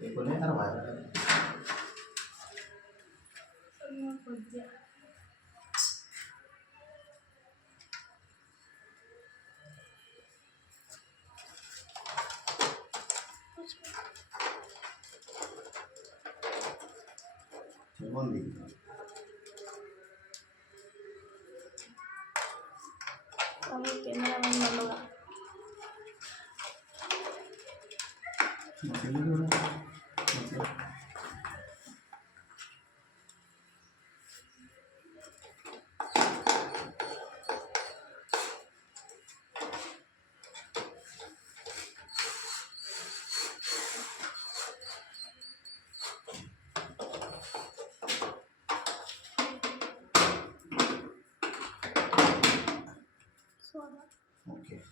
Ikunnya kan apa? Cuman gitu. Kamu kameramen dulu. Masih dulu. Masih. Suara. Oke.